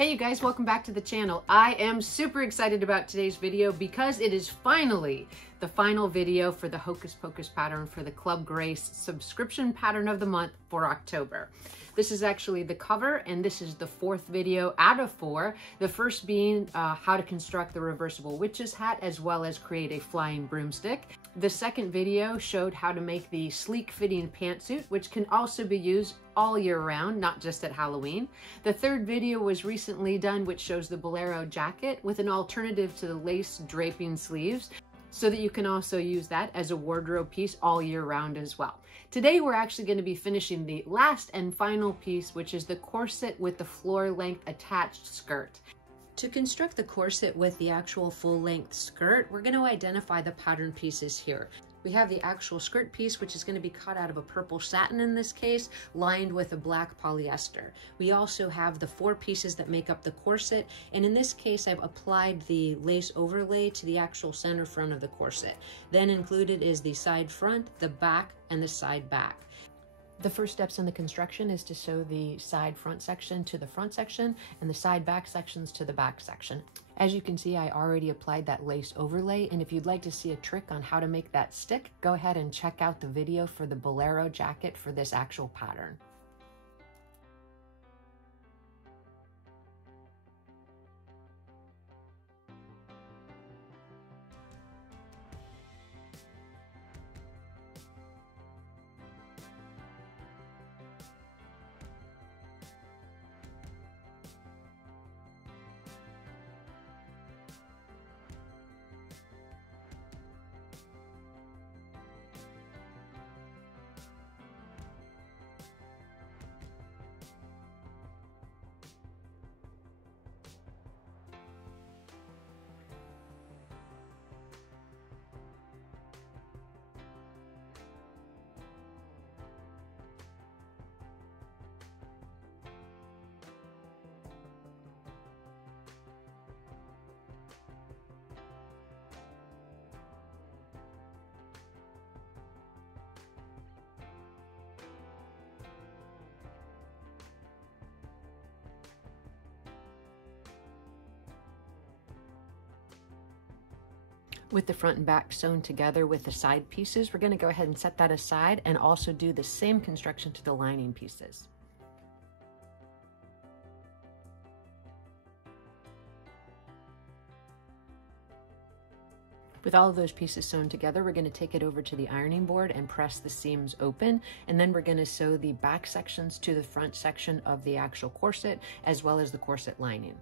Hey you guys, welcome back to the channel. I am super excited about today's video because it is finally the final video for the Hocus Pocus pattern for the Club Grace subscription pattern of the month for October. This is actually the cover, and this is the fourth video out of four. The first being how to construct the reversible witch's hat as well as create a flying broomstick. The second video showed how to make the sleek fitting pantsuit, which can also be used all year round, not just at Halloween. The third video was recently done, which shows the bolero jacket with an alternative to the lace draping sleeves, so that you can also use that as a wardrobe piece all year round as well. Today we're actually going to be finishing the last and final piece, which is the corset with the floor length attached skirt. To construct the corset with the actual full length skirt, we're going to identify the pattern pieces here. We have the actual skirt piece, which is going to be cut out of a purple satin in this case, lined with a black polyester. We also have the four pieces that make up the corset, and in this case I've applied the lace overlay to the actual center front of the corset. Then included is the side front, the back, and the side back. The first steps in the construction is to sew the side front section to the front section and the side back sections to the back section. As you can see, I already applied that lace overlay, and if you'd like to see a trick on how to make that stick, go ahead and check out the video for the bolero jacket for this actual pattern. With the front and back sewn together with the side pieces, we're going to go ahead and set that aside and also do the same construction to the lining pieces. With all of those pieces sewn together, we're going to take it over to the ironing board and press the seams open, and then we're going to sew the back sections to the front section of the actual corset as well as the corset lining.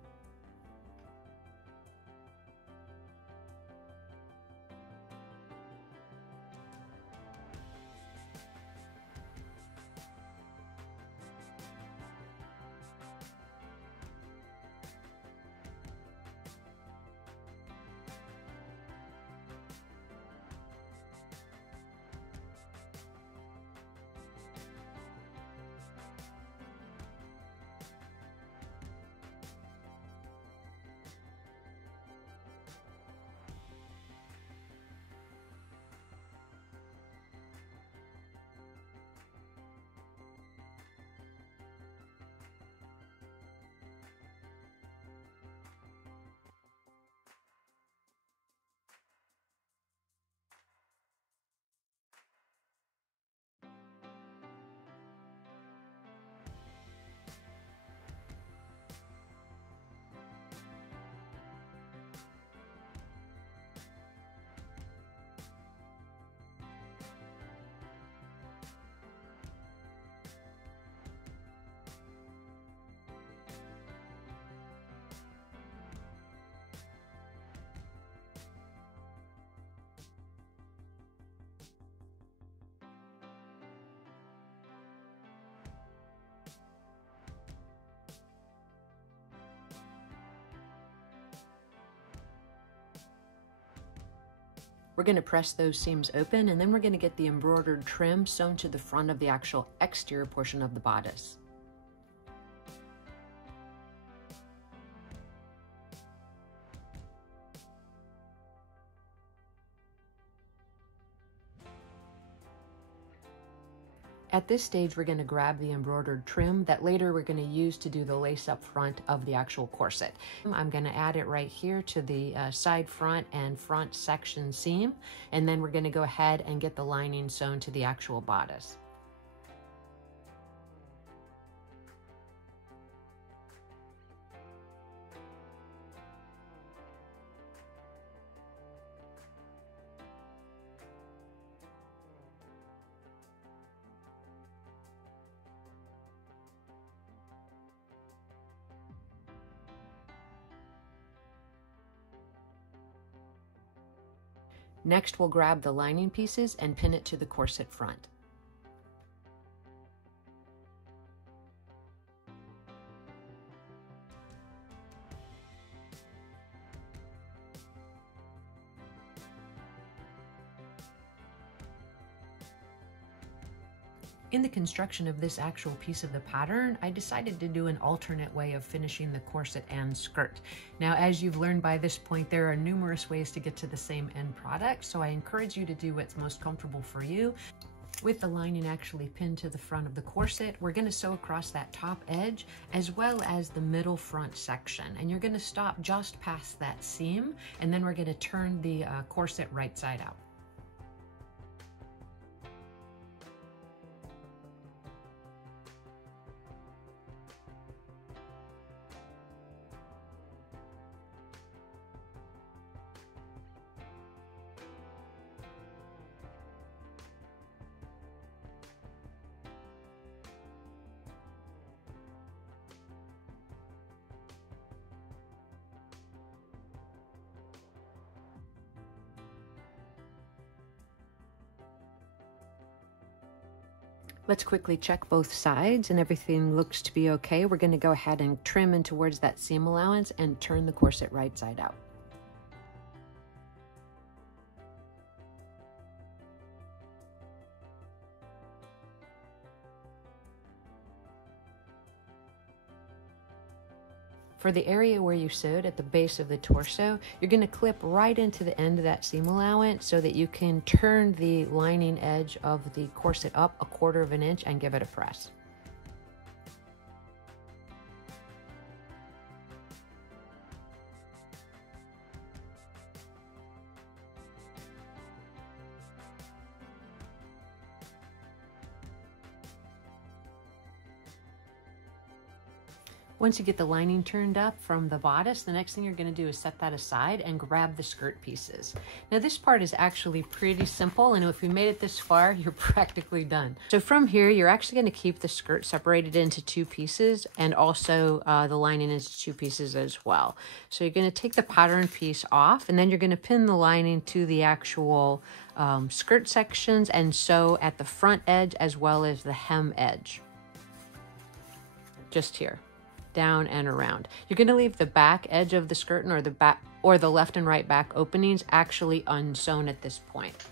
We're going to press those seams open, and then we're going to get the embroidered trim sewn to the front of the actual exterior portion of the bodice. At this stage, we're going to grab the embroidered trim that later we're going to use to do the lace up front of the actual corset. I'm going to add it right here to the side front and front section seam, and then we're going to go ahead and get the lining sewn to the actual bodice. Next, we'll grab the lining pieces and pin it to the corset front. In the construction of this actual piece of the pattern, I decided to do an alternate way of finishing the corset and skirt. Now, as you've learned by this point, there are numerous ways to get to the same end product, so I encourage you to do what's most comfortable for you. With the lining actually pinned to the front of the corset, we're going to sew across that top edge as well as the middle front section. And you're going to stop just past that seam, and then we're going to turn the corset right side out. Let's quickly check both sides and everything looks to be okay. We're going to go ahead and trim in towards that seam allowance and turn the corset right side out. For the area where you sewed at the base of the torso, you're going to clip right into the end of that seam allowance so that you can turn the lining edge of the corset up 1/4 of an inch and give it a press. Once you get the lining turned up from the bodice, the next thing you're going to do is set that aside and grab the skirt pieces. Now this part is actually pretty simple, and if we made it this far, you're practically done. So from here, you're actually going to keep the skirt separated into 2 pieces and also the lining into 2 pieces as well. So you're going to take the pattern piece off, and then you're going to pin the lining to the actual skirt sections and sew at the front edge as well as the hem edge. Just here. Down and around. You're going to leave the back edge of the skirt or the left and right back openings actually unsewn at this point.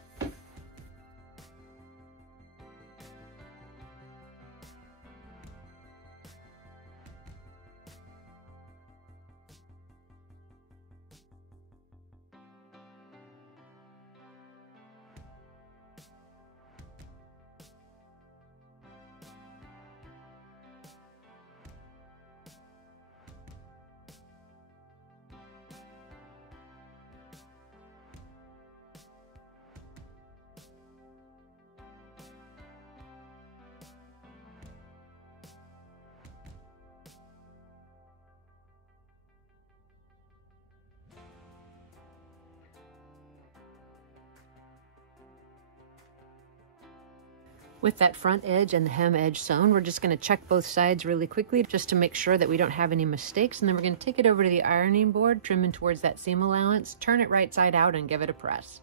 With that front edge and the hem edge sewn, we're just going to check both sides really quickly just to make sure that we don't have any mistakes, and then we're going to take it over to the ironing board, trim in towards that seam allowance, turn it right side out, and give it a press.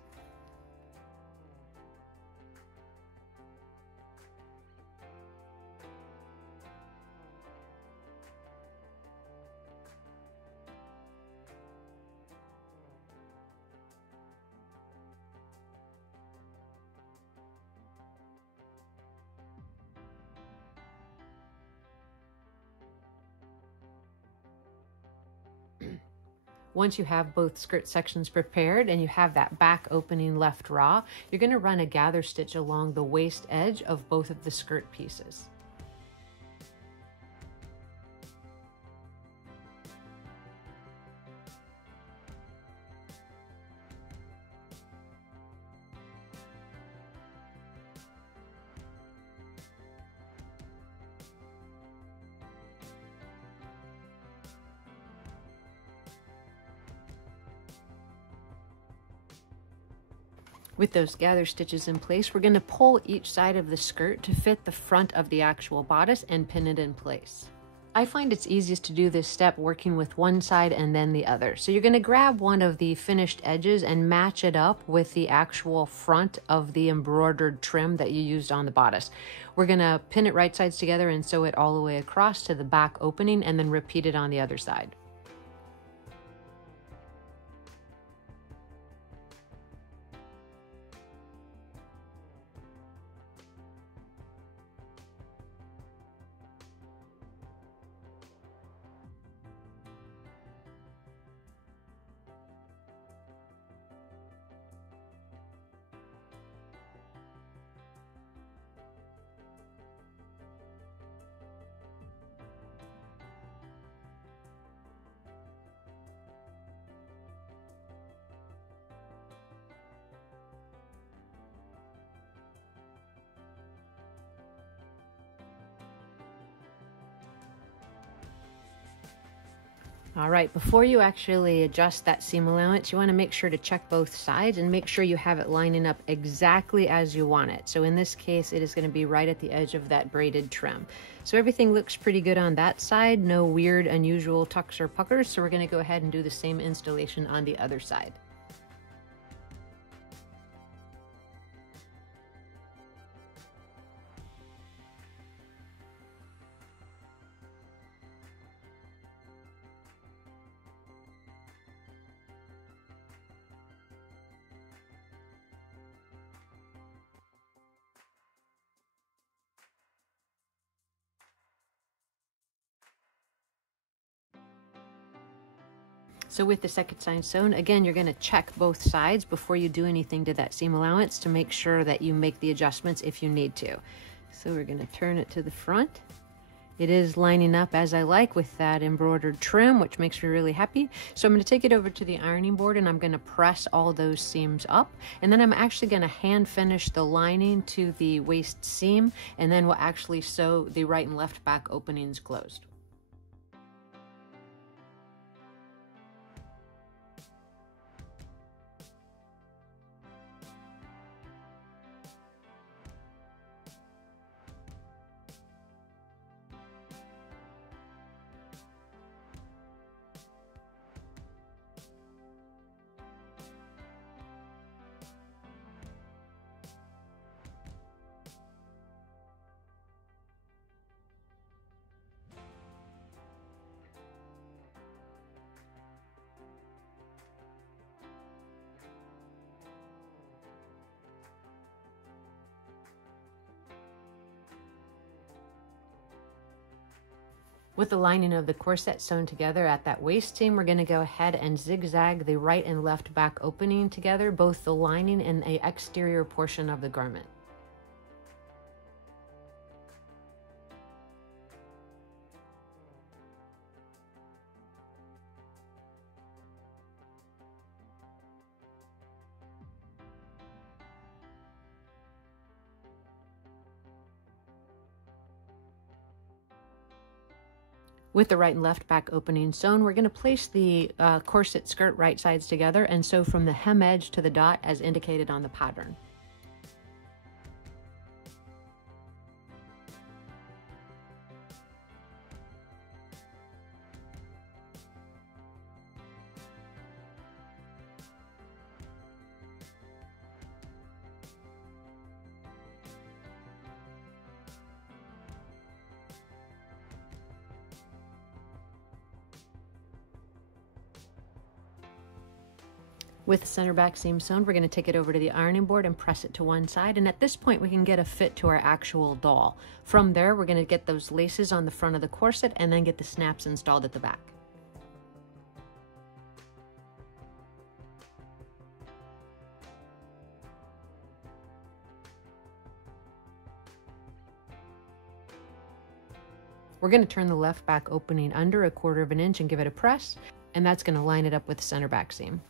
Once you have both skirt sections prepared and you have that back opening left raw, you're going to run a gather stitch along the waist edge of both of the skirt pieces. With those gather stitches in place, we're going to pull each side of the skirt to fit the front of the actual bodice and pin it in place. I find it's easiest to do this step working with one side and then the other. So you're going to grab one of the finished edges and match it up with the actual front of the embroidered trim that you used on the bodice. We're going to pin it right sides together and sew it all the way across to the back opening and then repeat it on the other side. All right, before you actually adjust that seam allowance, you want to make sure to check both sides and make sure you have it lining up exactly as you want it. So in this case, it is going to be right at the edge of that braided trim. So everything looks pretty good on that side, no weird, unusual tucks or puckers. So we're going to go ahead and do the same installation on the other side. So with the second side sewn, again, you're going to check both sides before you do anything to that seam allowance to make sure that you make the adjustments if you need to. So we're going to turn it to the front. It is lining up as I like with that embroidered trim, which makes me really happy. So I'm going to take it over to the ironing board and I'm going to press all those seams up. And then I'm actually going to hand finish the lining to the waist seam, and then we'll actually sew the right and left back openings closed. With the lining of the corset sewn together at that waist seam, we're going to go ahead and zigzag the right and left back opening together, both the lining and the exterior portion of the garment. With the right and left back opening sewn, we're going to place the corset skirt right sides together and sew from the hem edge to the dot as indicated on the pattern. With the center back seam sewn, we're going to take it over to the ironing board and press it to one side. And at this point, we can get a fit to our actual doll. From there, we're going to get those laces on the front of the corset and then get the snaps installed at the back. We're going to turn the left back opening under 1/4 inch and give it a press, and that's going to line it up with the center back seam.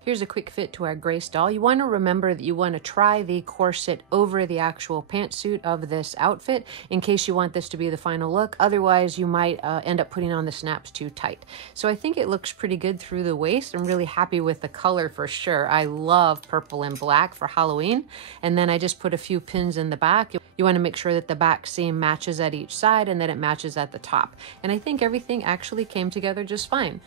Here's a quick fit to our Grace doll. You want to remember that you want to try the corset over the actual pantsuit of this outfit in case you want this to be the final look. Otherwise, you might end up putting on the snaps too tight. So I think it looks pretty good through the waist. I'm really happy with the color for sure. I love purple and black for Halloween. And then I just put a few pins in the back. You want to make sure that the back seam matches at each side and that it matches at the top. And I think everything actually came together just fine.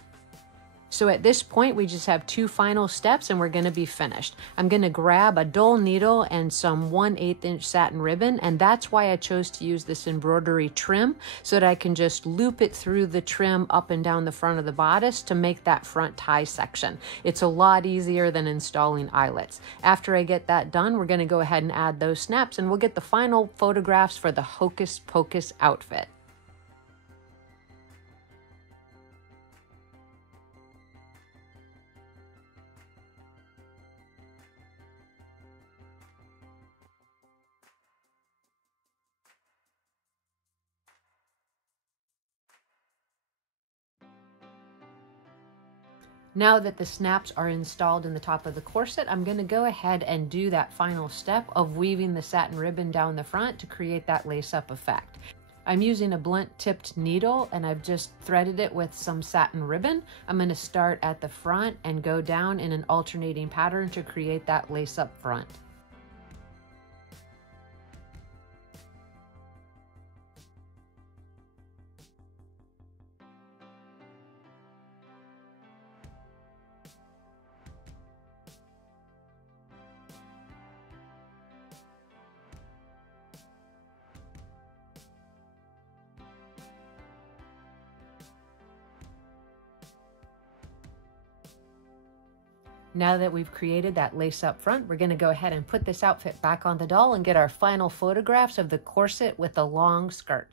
So at this point, we just have 2 final steps and we're going to be finished. I'm going to grab a dull needle and some 1/8 inch satin ribbon, and that's why I chose to use this embroidery trim so that I can just loop it through the trim up and down the front of the bodice to make that front tie section. It's a lot easier than installing eyelets. After I get that done, we're going to go ahead and add those snaps and we'll get the final photographs for the Hocus Pocus outfit. Now that the snaps are installed in the top of the corset, I'm going to go ahead and do that final step of weaving the satin ribbon down the front to create that lace-up effect. I'm using a blunt tipped needle and I've just threaded it with some satin ribbon. I'm going to start at the front and go down in an alternating pattern to create that lace-up front. Now that we've created that lace up front, we're going to go ahead and put this outfit back on the doll and get our final photographs of the corset with the long skirt.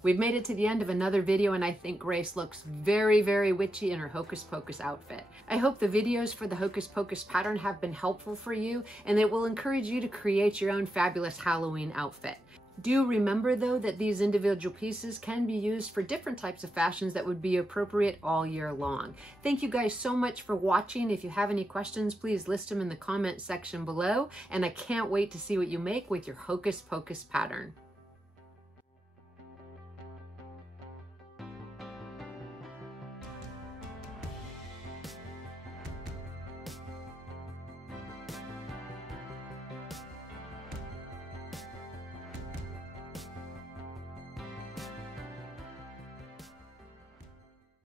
We've made it to the end of another video and I think Grace looks very, very witchy in her Hocus Pocus outfit. I hope the videos for the Hocus Pocus pattern have been helpful for you and it will encourage you to create your own fabulous Halloween outfit. Do remember though that these individual pieces can be used for different types of fashions that would be appropriate all year long. Thank you guys so much for watching. If you have any questions, please list them in the comment section below and I can't wait to see what you make with your Hocus Pocus pattern.